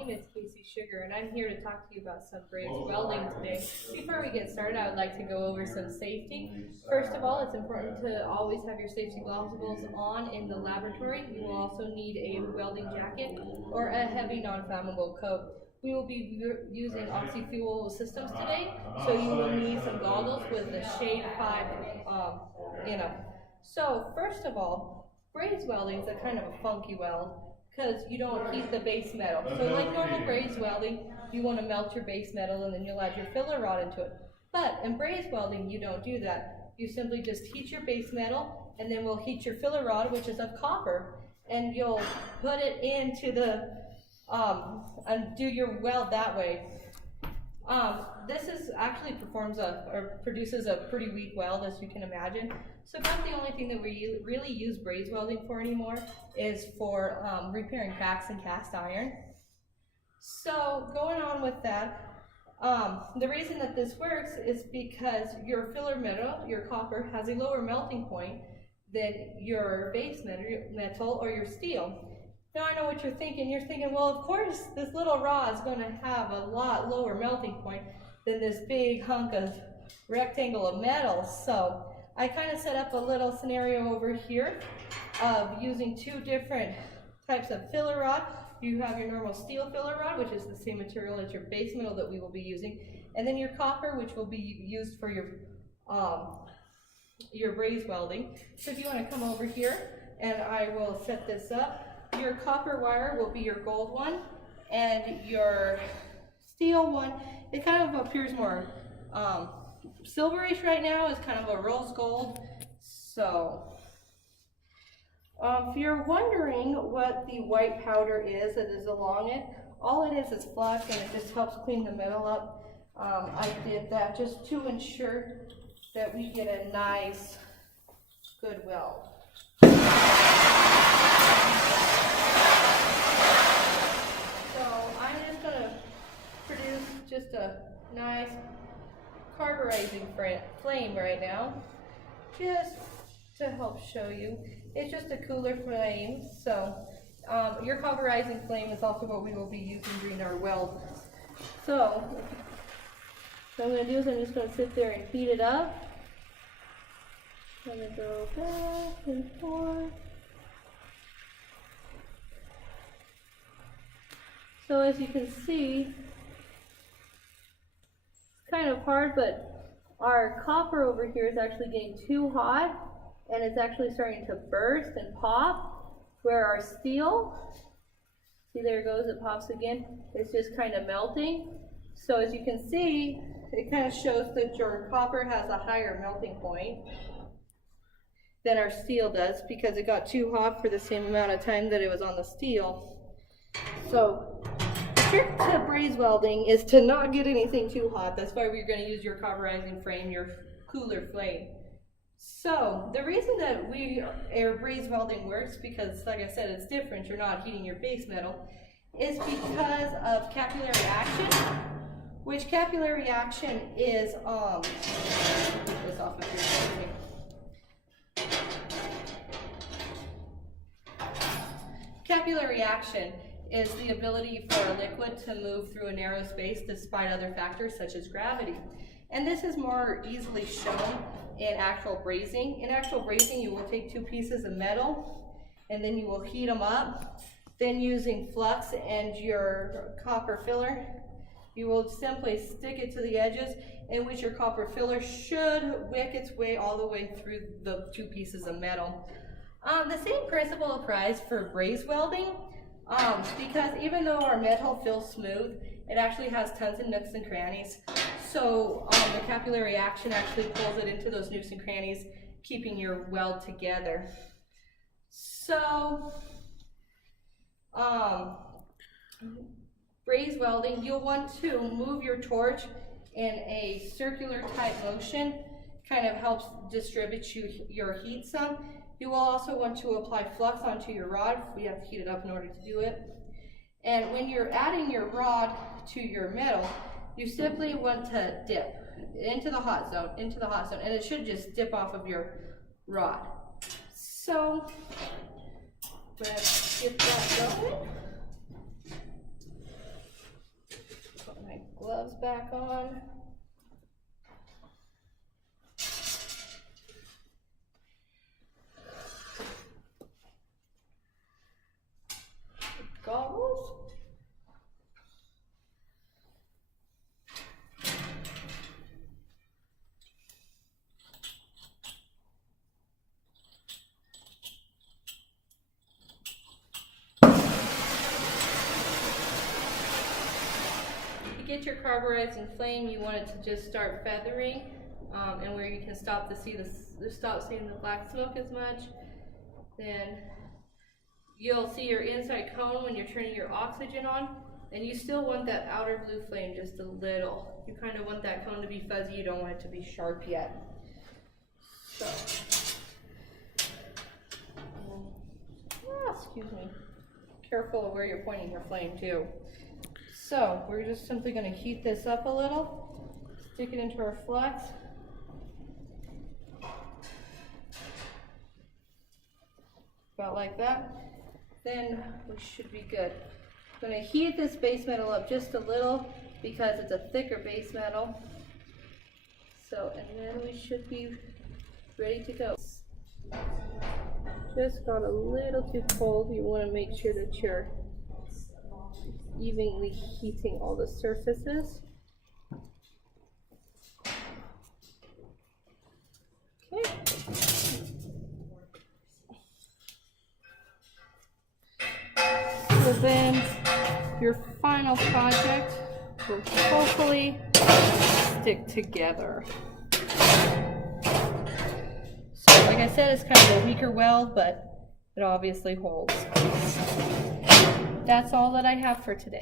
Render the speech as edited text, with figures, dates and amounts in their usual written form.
name is Kaycee Scherger, and I'm here to talk to you about some brazed welding today. Before we get started, I would like to go over some safety. First of all, it's important to always have your safety goggles on in the laboratory. You will also need a welding jacket or a heavy non-flammable coat. We will be using oxy-fuel systems today, so you will need some goggles with the shade 5 in them. So first of all, brazed welding is a kind of a funky weld, because you don't heat the base metal. So like normal brazed welding, you want to melt your base metal and then you'll add your filler rod into it. But in brazed welding, you don't do that. You simply just heat your base metal, and then we'll heat your filler rod, which is of copper, and you'll put it into the, and do your weld that way. This is actually produces a pretty weak weld, as you can imagine. So about the only thing that we really use brazed welding for anymore is for repairing cracks in cast iron. So going on with that, the reason that this works is because your filler metal, your copper, has a lower melting point than your base metal or your steel. Now I know what you're thinking. You're thinking, well, of course, this little rod is going to have a lot lower melting point than this big hunk of rectangle of metal. So I kind of set up a little scenario over here of using two different types of filler rod. You have your normal steel filler rod, which is the same material as your base metal that we will be using, and then your copper, which will be used for your brazed welding. So if you want to come over here, and I will set this up. Your copper wire will be your gold one, and your steel one, it kind of appears more silverish right now. It's kind of a rose gold. So if you're wondering what the white powder is that is along it, all it is flux, and it just helps clean the metal up. I did that just to ensure that we get a nice, good weld. Just a nice carburizing flame right now, just to help show you. It's just a cooler flame, so your carburizing flame is also what we will be using during our weld. So what I'm going to do is I'm just going to sit there and heat it up. I'm going to go back and forth. So as you can see, kind of hard, but our copper over here is actually getting too hot, and it's actually starting to burst and pop, where our steel, see, there it goes, it pops again, it's just kind of melting. So as you can see, it kind of shows that your copper has a higher melting point than our steel does, because it got too hot for the same amount of time that it was on the steel. So the trick to brazed welding is to not get anything too hot. That's why we're going to use your carburizing flame, your cooler flame. So the reason that our brazed welding works, because like I said, it's different, you're not heating your base metal, is because of capillary action, which capillary action is, get this off of here. Capillary action is the ability for a liquid to move through a narrow space despite other factors such as gravity. And this is more easily shown in actual brazing. In actual brazing, you will take two pieces of metal and then you will heat them up. Then using flux and your copper filler, you will simply stick it to the edges, in which your copper filler should wick its way all the way through the two pieces of metal. The same principle applies for brazed welding. Because even though our metal feels smooth, it actually has tons of nooks and crannies. So the capillary action actually pulls it into those nooks and crannies, keeping your weld together. So brazed welding, you'll want to move your torch in a circular type motion, kind of helps distribute your heat some. You will also want to apply flux onto your rod. We have to heat it up in order to do it. And when you're adding your rod to your metal, you simply want to dip into the hot zone, and it should just dip off of your rod. So let's get that going. back on. Goggles. Get your carburizing flame, you want it to just start feathering, and where you can stop to see stop seeing the black smoke as much. Then you'll see your inside cone when you're turning your oxygen on, and you still want that outer blue flame just a little. You kind of want that cone to be fuzzy, you don't want it to be sharp yet. So, excuse me, careful of where you're pointing your flame too. So we're just simply going to heat this up a little, stick it into our flux. About like that. Then we should be good. I'm going to heat this base metal up just a little because it's a thicker base metal. So, and then we should be ready to go. Just got a little too cold. You want to make sure that you're evenly heating all the surfaces. Okay. So then your final project will hopefully stick together. So like I said, it's kind of a weaker weld, but it obviously holds. That's all that I have for today.